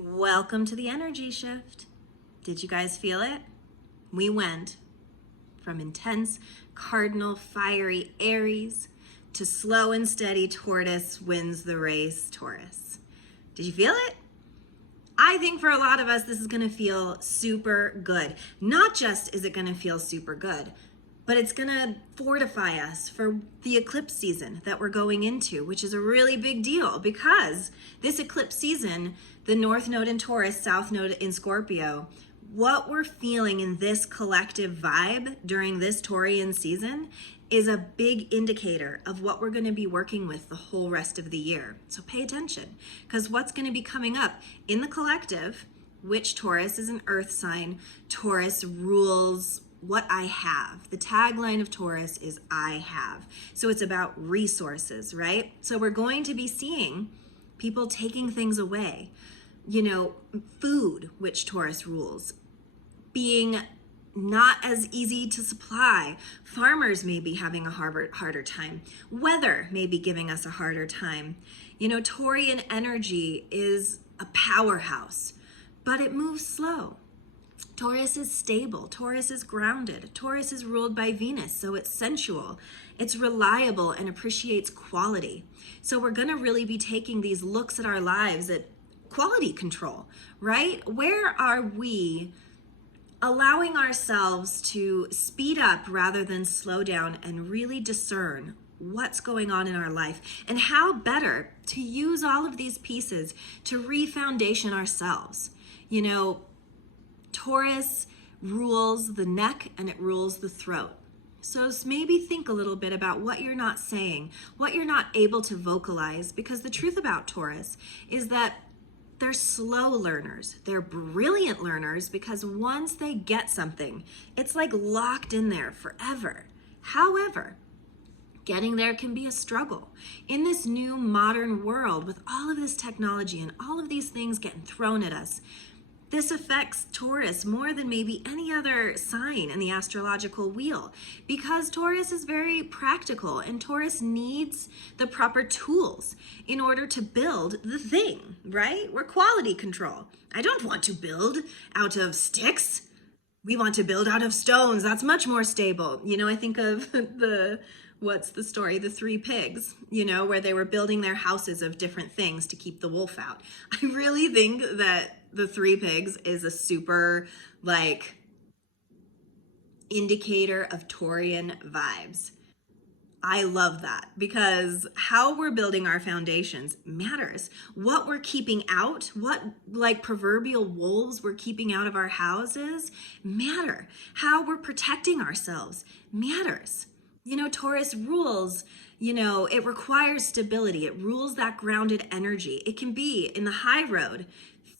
Welcome to the energy shift. Did you guys feel it? We went from intense cardinal fiery Aries to slow and steady Taurus wins the race Taurus. Did you feel it? I think for a lot of us, this is going to feel super good. Not just is it going to feel super good, but it's going to fortify us for the eclipse season that we're going into, which is a really big deal because this eclipse season, the North Node in Taurus, South Node in Scorpio, what we're feeling in this collective vibe during this Taurian season is a big indicator of what we're going to be working with the whole rest of the year. So pay attention, because what's going to be coming up in the collective, which Taurus is an earth sign, Taurus rules what I have. The tagline of Taurus is I have. So it's about resources, right? So we're going to be seeing people taking things away. Food, which Taurus rules, being not as easy to supply. Farmers may be having a harder time. Weather may be giving us a harder time. Taurian energy is a powerhouse, but it moves slow. Taurus is stable. Taurus is grounded. Taurus is ruled by Venus, so it's sensual. It's reliable and appreciates quality. So we're going to really be taking these looks at our lives at quality control, right? Where are we allowing ourselves to speed up rather than slow down and really discern what's going on in our life, and how better to use all of these pieces to refoundation ourselves? Taurus rules the neck and it rules the throat. So maybe think a little bit about what you're not saying, what you're not able to vocalize, because the truth about Taurus is that they're slow learners. They're brilliant learners because once they get something, it's like locked in there forever. However, getting there can be a struggle. In this new modern world with all of this technology and all of these things getting thrown at us, this affects Taurus more than maybe any other sign in the astrological wheel, because Taurus is very practical and Taurus needs the proper tools in order to build the thing, right? We're quality control. I don't want to build out of sticks. We want to build out of stones. That's much more stable. I think of what's the story? The Three Pigs, where they were building their houses of different things to keep the wolf out. I really think that the Three Pigs is a super indicator of Taurian vibes. I love that because how we're building our foundations matters. What we're keeping out, what proverbial wolves we're keeping out of our houses matter. How we're protecting ourselves matters. Taurus rules, it requires stability. It rules that grounded energy. It can be in the high road,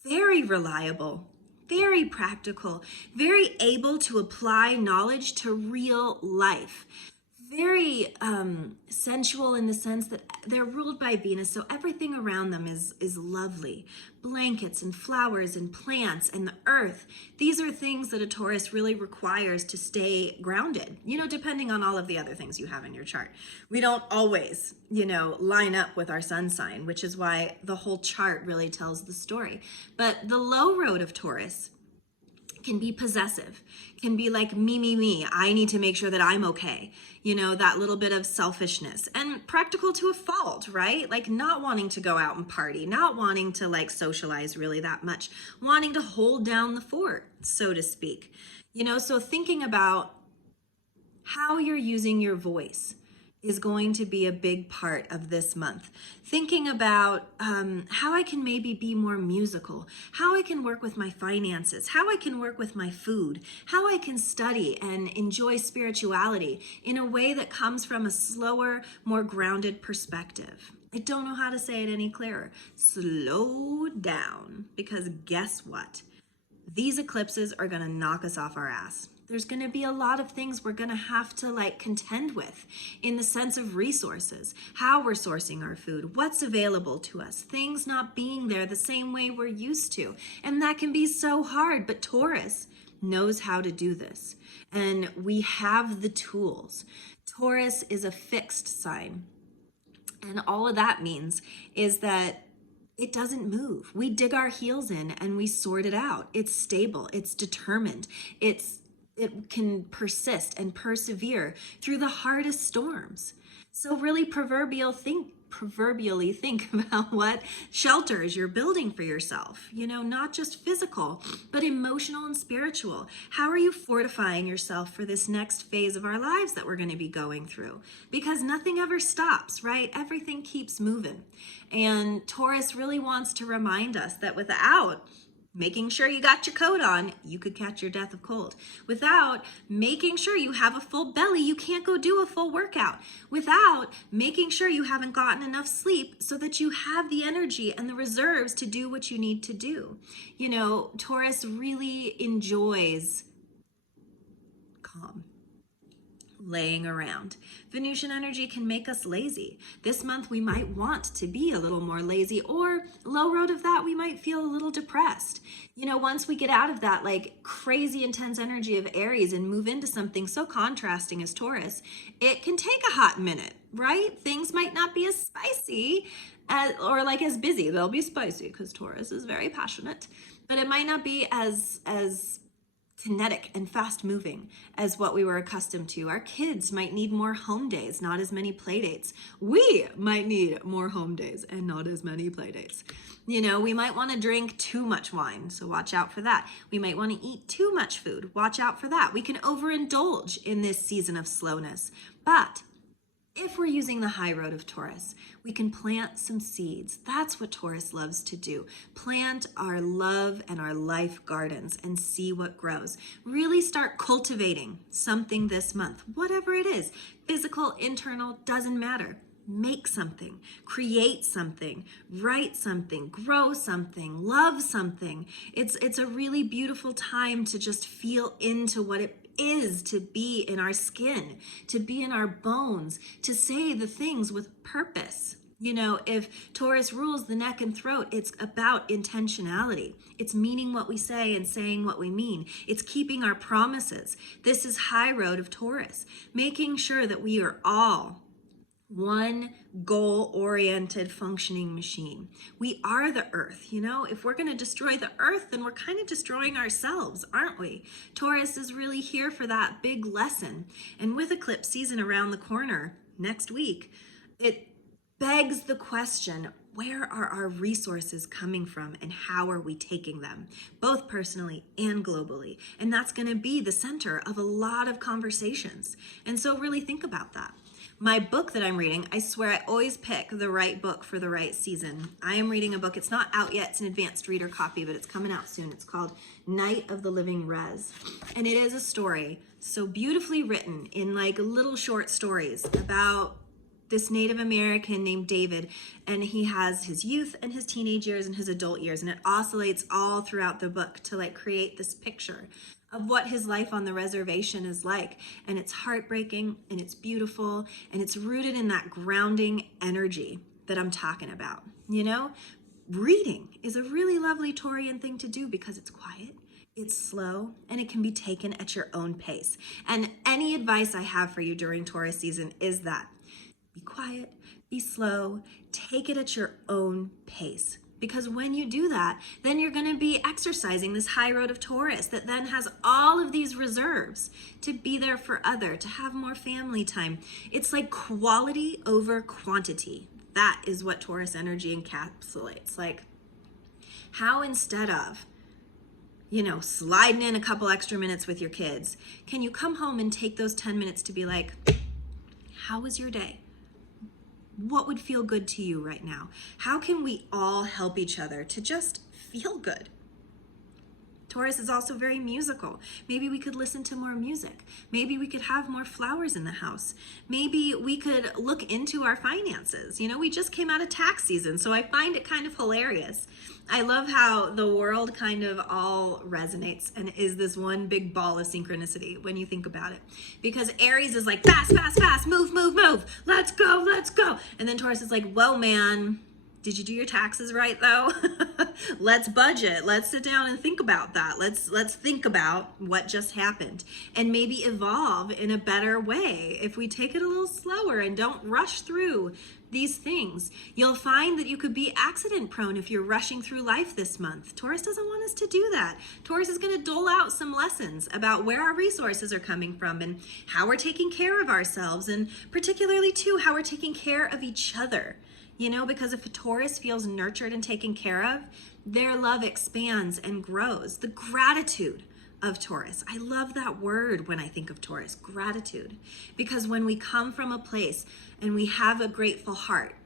very reliable, very practical, very able to apply knowledge to real life. Very sensual in the sense that they're ruled by Venus, so everything around them is lovely. Blankets and flowers and plants and the earth. These are things that a Taurus really requires to stay grounded, depending on all of the other things you have in your chart. We don't always, line up with our sun sign, which is why the whole chart really tells the story. But the low road of Taurus can be possessive, can be like me. I need to make sure that I'm okay. That little bit of selfishness, and practical to a fault, right? Like not wanting to go out and party, not wanting to socialize really that much, wanting to hold down the fort, so to speak. So thinking about how you're using your voice is going to be a big part of this month. Thinking about how I can maybe be more musical, how I can work with my finances, how I can work with my food, how I can study and enjoy spirituality in a way that comes from a slower, more grounded perspective. I don't know how to say it any clearer. Slow down, because guess what? These eclipses are going to knock us off our ass. There's going to be a lot of things we're going to have to contend with in the sense of resources, how we're sourcing our food, what's available to us, things not being there the same way we're used to. And that can be so hard, but Taurus knows how to do this. And we have the tools. Taurus is a fixed sign. And all of that means is that it doesn't move. We dig our heels in and we sort it out. It's stable, it's determined, it can persist and persevere through the hardest storms. So really proverbially think about what shelters you're building for yourself, not just physical, but emotional and spiritual. How are you fortifying yourself for this next phase of our lives that we're going to be going through? Because nothing ever stops, right? Everything keeps moving. And Taurus really wants to remind us that without making sure you got your coat on, you could catch your death of cold. Without making sure you have a full belly, you can't go do a full workout. Without making sure you haven't gotten enough sleep so that you have the energy and the reserves to do what you need to do. Taurus really enjoys calm, laying around. Venusian energy can make us lazy. This month we might want to be a little more lazy, or low road of that, we might feel a little depressed. Once we get out of that like crazy intense energy of Aries and move into something so contrasting as Taurus, it can take a hot minute, right? Things might not be as spicy or like as busy. They'll be spicy because Taurus is very passionate, but it might not be as kinetic and fast moving as what we were accustomed to. Our kids might need more home days, not as many play dates. We might need more home days and not as many play dates. We might want to drink too much wine, so watch out for that. We might want to eat too much food. Watch out for that. We can overindulge in this season of slowness. But if we're using the high road of Taurus, we can plant some seeds. That's what Taurus loves to do. Plant our love and our life gardens and see what grows. Really start cultivating something this month, whatever it is. Physical, internal, doesn't matter. Make something, create something, write something, grow something, love something. It's a really beautiful time to just feel into what it is to be in our skin, to be in our bones, to say the things with purpose. If Taurus rules the neck and throat, it's about intentionality. It's meaning what we say and saying what we mean. It's keeping our promises. This is high road of Taurus, making sure that we are all one goal-oriented functioning machine. We are the earth, If we're going to destroy the earth, then we're kind of destroying ourselves, aren't we? Taurus is really here for that big lesson. And with eclipse season around the corner next week, it begs the question, where are our resources coming from and how are we taking them, both personally and globally? And that's going to be the center of a lot of conversations. And so really think about that. My book that I'm reading, I swear I always pick the right book for the right season. I am reading a book, it's not out yet, it's an advanced reader copy, but it's coming out soon. It's called Night of the Living Res. And it is a story so beautifully written in like little short stories about this Native American named David, and he has his youth and his teenage years and his adult years, and it oscillates all throughout the book to like create this picture of what his life on the reservation is like. And it's heartbreaking and it's beautiful and it's rooted in that grounding energy that I'm talking about. Reading is a really lovely Taurian thing to do because it's quiet, it's slow, and it can be taken at your own pace. And any advice I have for you during Taurus season is that be quiet, be slow, take it at your own pace. Because when you do that, then you're going to be exercising this high road of Taurus that then has all of these reserves to be there for other, to have more family time. It's like quality over quantity. That is what Taurus energy encapsulates. Like how instead of, sliding in a couple extra minutes with your kids, can you come home and take those 10 minutes to be like, how was your day? What would feel good to you right now? How can we all help each other to just feel good? Taurus is also very musical. Maybe we could listen to more music. Maybe we could have more flowers in the house. Maybe we could look into our finances. We just came out of tax season, so I find it kind of hilarious. I love how the world kind of all resonates and is this one big ball of synchronicity when you think about it. Because Aries is like, fast, fast, fast, move, move, move. Let's go, let's go. And then Taurus is like, whoa, man, did you do your taxes right though? Let's budget. Let's sit down and think about that. Let's think about what just happened and maybe evolve in a better way if we take it a little slower and don't rush through these things. You'll find that you could be accident prone if you're rushing through life this month. Taurus doesn't want us to do that. Taurus is going to dole out some lessons about where our resources are coming from and how we're taking care of ourselves, and particularly too, how we're taking care of each other. You know, because if a Taurus feels nurtured and taken care of, their love expands and grows. The gratitude of Taurus. I love that word when I think of Taurus, gratitude. Because when we come from a place and we have a grateful heart,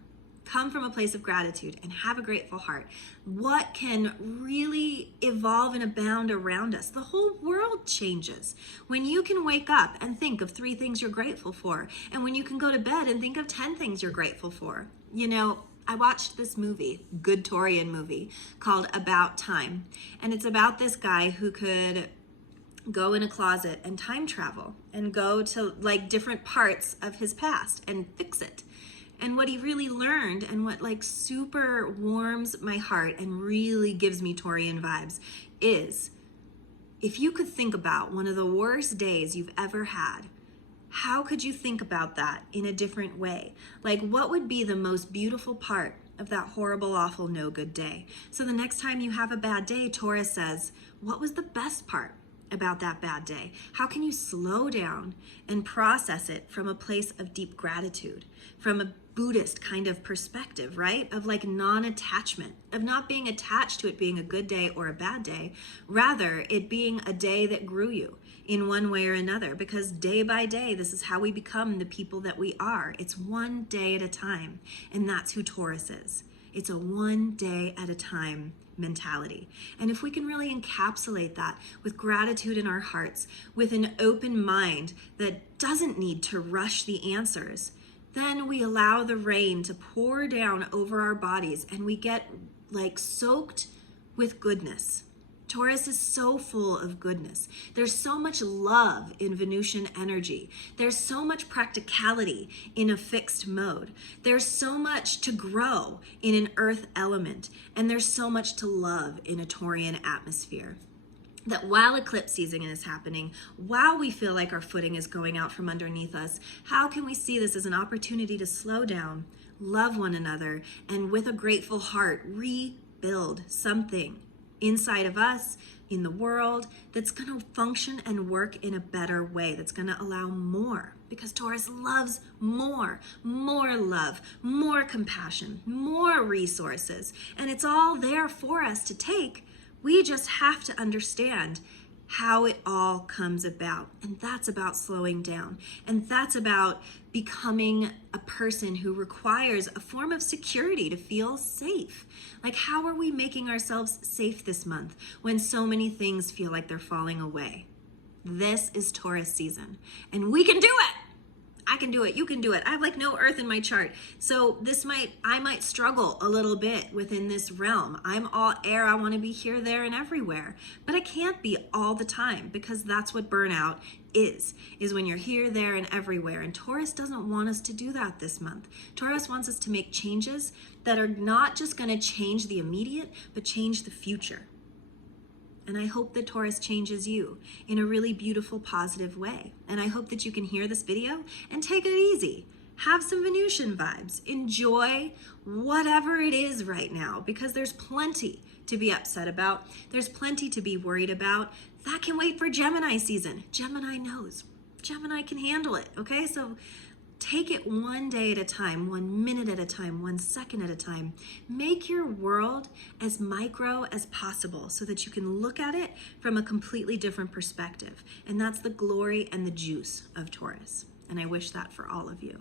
come from a place of gratitude and have a grateful heart, what can really evolve and abound around us? The whole world changes. When you can wake up and think of 3 things you're grateful for, and when you can go to bed and think of 10 things you're grateful for. You know, I watched this movie, good Taurian movie, called About Time. And it's about this guy who could go in a closet and time travel and go to like different parts of his past and fix it. And what he really learned, and what like super warms my heart and really gives me Taurian vibes, is if you could think about one of the worst days you've ever had, how could you think about that in a different way? Like, what would be the most beautiful part of that horrible, awful, no good day? So the next time you have a bad day, Taurus says, what was the best part about that bad day? How can you slow down and process it from a place of deep gratitude, from a Buddhist kind of perspective, right? Of like non-attachment, of not being attached to it being a good day or a bad day, rather it being a day that grew you in one way or another, because day by day, this is how we become the people that we are. It's one day at a time, and that's who Taurus is. It's a one day at a time mentality. And if we can really encapsulate that with gratitude in our hearts, with an open mind that doesn't need to rush the answers, then we allow the rain to pour down over our bodies and we get like soaked with goodness. Taurus is so full of goodness. There's so much love in Venusian energy. There's so much practicality in a fixed mode. There's so much to grow in an earth element. And there's so much to love in a Taurian atmosphere. That while eclipse season is happening, while we feel like our footing is going out from underneath us, how can we see this as an opportunity to slow down, love one another, and with a grateful heart, rebuild something inside of us, in the world, that's going to function and work in a better way, that's going to allow more, because Taurus loves more love, more compassion, more resources, and it's all there for us to take. We just have to understand how it all comes about. And that's about slowing down. And that's about becoming a person who requires a form of security to feel safe. Like, how are we making ourselves safe this month when so many things feel like they're falling away? This is Taurus season, and we can do it. I can do it. You can do it. I have like no earth in my chart. So I might struggle a little bit within this realm. I'm all air. I want to be here, there, and everywhere. But I can't be all the time, because that's what burnout is when you're here, there, and everywhere. And Taurus doesn't want us to do that this month. Taurus wants us to make changes that are not just going to change the immediate, but change the future. And I hope that Taurus changes you in a really beautiful, positive way. And I hope that you can hear this video and take it easy. Have some Venusian vibes. Enjoy whatever it is right now, because there's plenty to be upset about. There's plenty to be worried about. That can wait for Gemini season. Gemini knows. Gemini can handle it, okay? So take it one day at a time, 1 minute at a time, 1 second at a time. Make your world as micro as possible so that you can look at it from a completely different perspective. And that's the glory and the juice of Taurus. And I wish that for all of you.